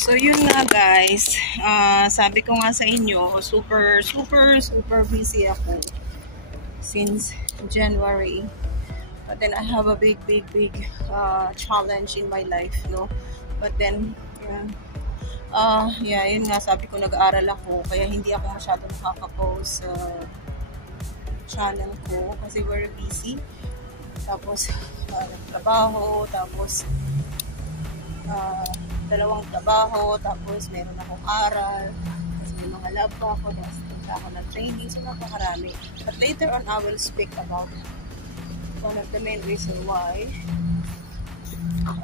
So yun nga guys, sabi ko nga sa inyo, super busy ako since January. But then I have a big challenge in my life, no? But then yun nga, sabi ko nag-aaral ako, kaya hindi ako masyado nakaka-post sa channel ko kasi very busy. Tapos trabaho, tapos dalawang trabaho, tapos meron akong aral, tapos may mga lab ako, tapos punta ako ng training, so napakarami. But later on, I will speak about one of the main reasons why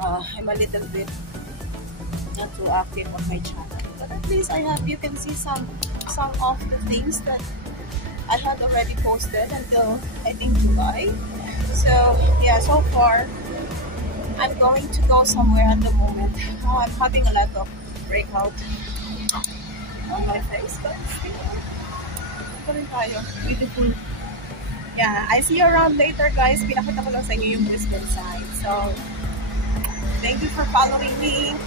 I'm a little bit not too active on my channel. But at least you can see some of the things that I had already posted until I think July. So yeah, so far I'm going to go somewhere at the moment. I'm having a lot of breakout on my face, but still, beautiful. Yeah, I see you around later, guys. Pinakita ko lang sa inyo yung Brisbane side. So, thank you for following me.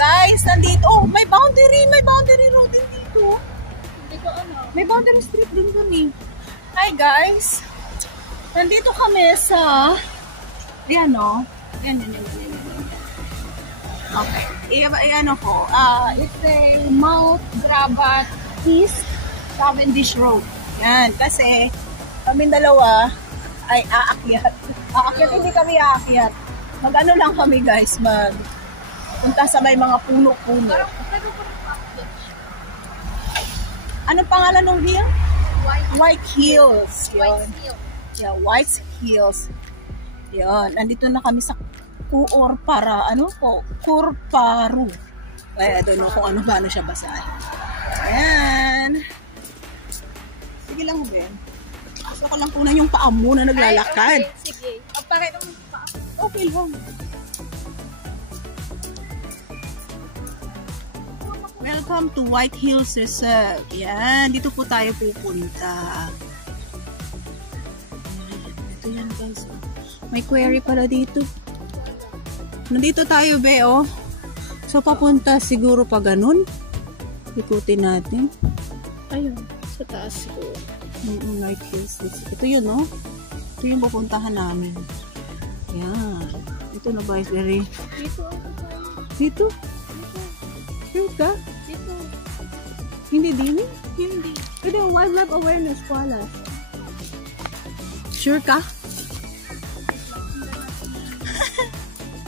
Guys, nandito. Oh, may boundary road din dito. May boundary street din dun eh. Hi guys. Nandito kami sa yan. Okay. Ano po. It's a Mount Gravatt East Cavendish Road. Yan. Kasi kami dalawa ay aakyat. Hindi kami aakyat. Mag-ano lang kami guys. Punta sa may mga puno-puno. Ano pangalan ng hill? White Hills. Yeah, White Hills. Yan. Nandito na kami sa Kurparu. I don't know kung ano siya basahin. Ayan. Sige lang, Ben. Gusto ko lang kunan yung paa mo na naglalakad. Ay, okay, sige. Pakita mo yung paa. Okay lang. Welcome to White Hills Reserve. Yan, dito po tayo pupunta. Ito yan guys. May quarry pala dito. Nandito tayo be oh. So papunta siguro pa ganun. Ikutin natin. Ayun, sa taas ko. White Hills. Ito yun oh. Ito yung pupuntahan namin. Yan. Ito na ba is very... Dito? Sure ka? Dito. Hindi din? Hindi. Ito, wildlife awareness pala. Sure ka?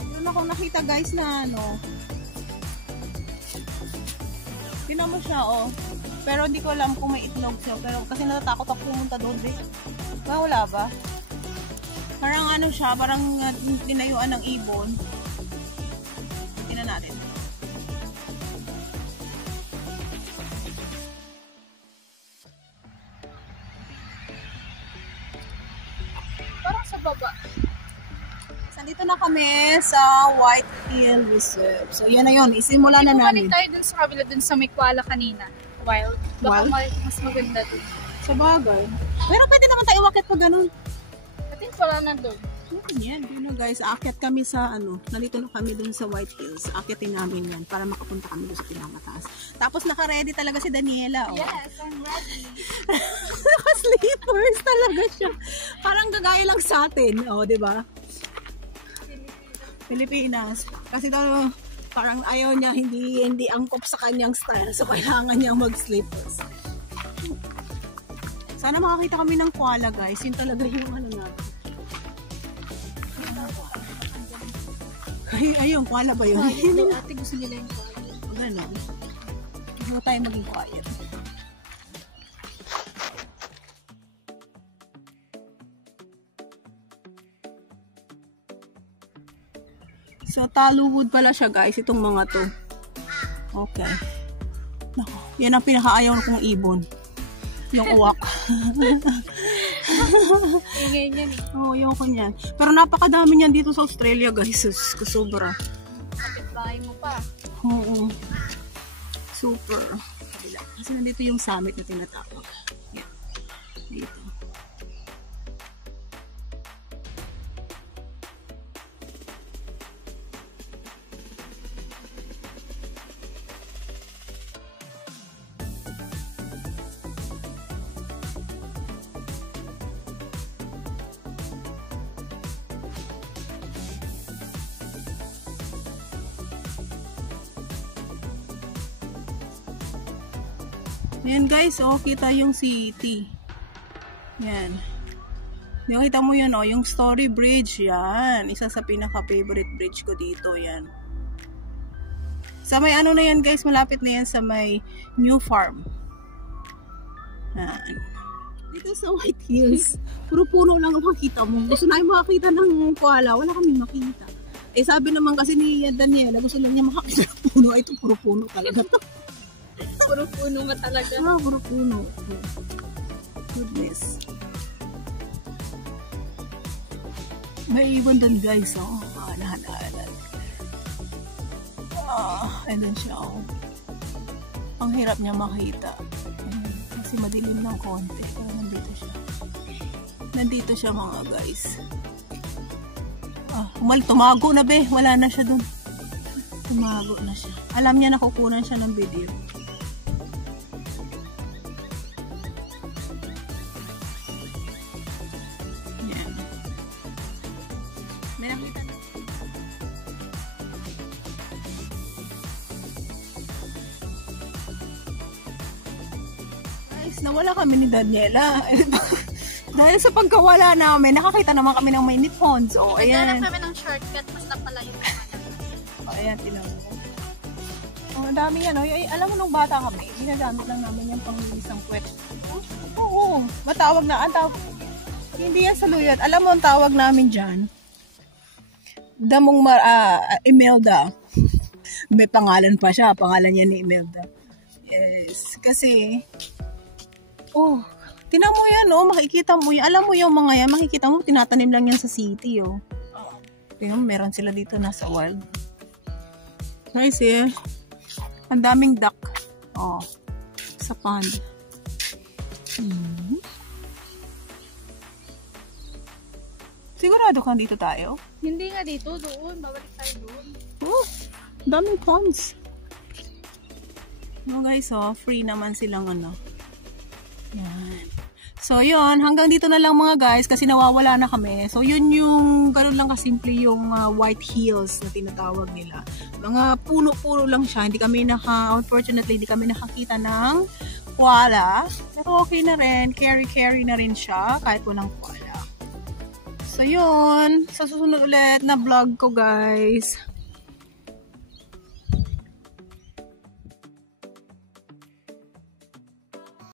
Meron akong nakita guys na ano. Tinan mo siya oh. Pero hindi ko alam kung may itlog siya. Pero kasi natatakot ako pumunta doon eh. Wala ba? Parang ano siya, parang tinayuan ng ibon. Tingnan natin. Baba. Nandito na kami sa White Hills Reserve. So yan na yun, isimula na namin. Bumalik tayo dun sa kabila, dun sa may koala kanina. Wild. Baka mas maganda dun. Sa bagay. Pero pwede naman tayo iwakit pa ganun. I think wala na dun. Yan, you know guys, aakyat kami sa nandito na kami dun sa White Hills. Aakyatin namin yan para makapunta kami dun sa pinakamataas. Tapos naka-ready talaga si Daniela. Oh. Yes, I'm ready. Naka-sleepers talaga siya. Parang gagaya lang sa atin. O, di ba? Pilipinas. Kasi daw, parang ayaw niya, hindi angkop sa kanyang style. So, kailangan niya mag-sleepers. Sana makakita kami ng koala guys. Yun talaga yung natin. Ayun, koala ba yun? Ate, gusto nila yung koala. Gano'n. Gusto tayo maging quiet. So, taluwood pala siya guys, itong mga to. Okay. Nako, yan ang pinakaayaw kong ibon. Yung uwak. Ingay niyan eh. Oo, yung kanyan. Pero napakadami niyan dito sa Australia guys. Sobra. bahay mo pa. Oo. Super. Kasi nandito yung summit na tinatawag. Yan. Dito. Yan guys, oh, kita yung city. Yan. Nakita mo yun, oh, yung Story Bridge. Yan. Isa sa pinaka-favorite bridge ko dito. Yan. Sa may ano na yan guys, malapit na yan sa may New Farm. Yan. Dito sa White Hills, puro puno lang ang makita mo. Gusto na yung makakita ng koala, wala kaming makita. Eh sabi naman kasi ni Daniela, gusto lang niya makakita ng puno. Ay, ito puro puno talaga to. Puro puno nga talaga. Ah, puro puno. Goodness. May iwan doon guys, oh. Nahanaan. Ayun siya, oh. Ang hirap niya makita. Kasi madilim ng konti. Pero nandito siya. Nandito siya mga guys. Tumago na be. Wala na siya doon. Tumago na siya. Alam niya nakukunan siya ng video. Nawala kami ni Daniela. Dahil sa pagkawala namin, nakakita naman kami ng may nippons. O, ayan. Naghanap kami ng shortcut, basta pala yung o, ayan, tinawag ko. Ang dami yan, o. Alam mo, nung bata kami, ginagamit lang namin yung panglinis ng puwet. Oo, matawag na. Hindi yan saluyot. Alam mo, ang tawag namin dyan, Damong Imelda. May pangalan pa siya. Pangalan niya ni Imelda. Yes. Kasi, tinan mo yan, makikita mo yan. Alam mo yung mga yan, makikita mo, tinatanim lang yan sa city, Tingnan mo, meron sila dito nasa wild. Nice, eh. Ang daming duck. Sa pond. Sigurado kang dito tayo? Hindi nga dito, doon. Babalik tayo doon. Daming ponds. Guys, free naman silang Yan. So, yun. Hanggang dito na lang mga guys kasi nawawala na kami. So, yun yung ganun lang kasimple yung White Hills na tinatawag nila. Mga puno-puno lang siya. Unfortunately, hindi kami nakakita ng koala. Pero okay na rin. Carry na rin siya kahit walang koala. So, yun. Sa susunod ulit na vlog ko guys.